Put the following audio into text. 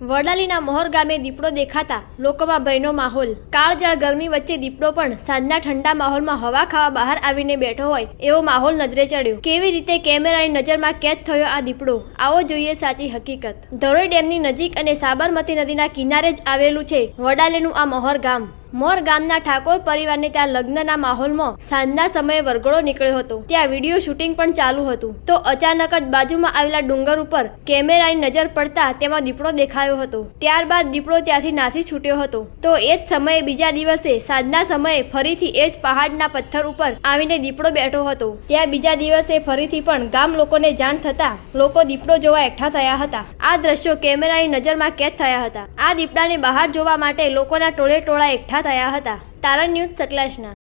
વડાલીના મોહર ગામે દીપડો દેખાતા લોકોમાં ભયનો માહોલ. કાળજાળ ગરમી વચ્ચે દીપડો પણ સાંજના ઠંડા માહોલમાં હવા ખાવા બહાર આવીને બેઠો હોય એવો માહોલ નજરે ચડ્યો. કેવી રીતે કેમેરાની નજરમાં કેદ થયો આ દીપડો? આવો જોઈએ સાચી હકીકત. ધરોઈ ડેમની નજીક અને સાબરમતી નદીના કિનારે જ આવેલું છે વડાલીનું આ મોહર ગામ. મોર ગામના ઠાકોર પરિવારને ત્યાં લગ્નના માહોલમાં સાંજના સમયે વરઘોડો નીકળ્યો હતો. ત્યાં વીડિયો શૂટિંગ પણ ચાલુ હતું. તો અચાનક જ બાજુમાં આવેલા ડુંગર ઉપર કેમેરાની નજર પડતા તેમાં દીપડો દેખાયો હતો. ત્યારબાદ દીપડો ત્યાંથી નાસી છૂટ્યો હતો. તો એ જ સમયે બીજા દિવસે સાંજના સમયે ફરીથી એ જ પહાડના પથ્થર ઉપર આવીને દીપડો બેઠો હતો. ત્યાં બીજા દિવસે ફરીથી પણ ગામ લોકોને જાણ થતા લોકો દીપડો જોવા એકઠા થયા હતા. આ દ્રશ્યો કેમેરાની નજરમાં કેદ થયા હતા. આ દીપડાને બહાર જોવા માટે લોકોના ટોળે ટોળા એકઠા થયા હતા. તારણ ન્યૂઝ સકલેશના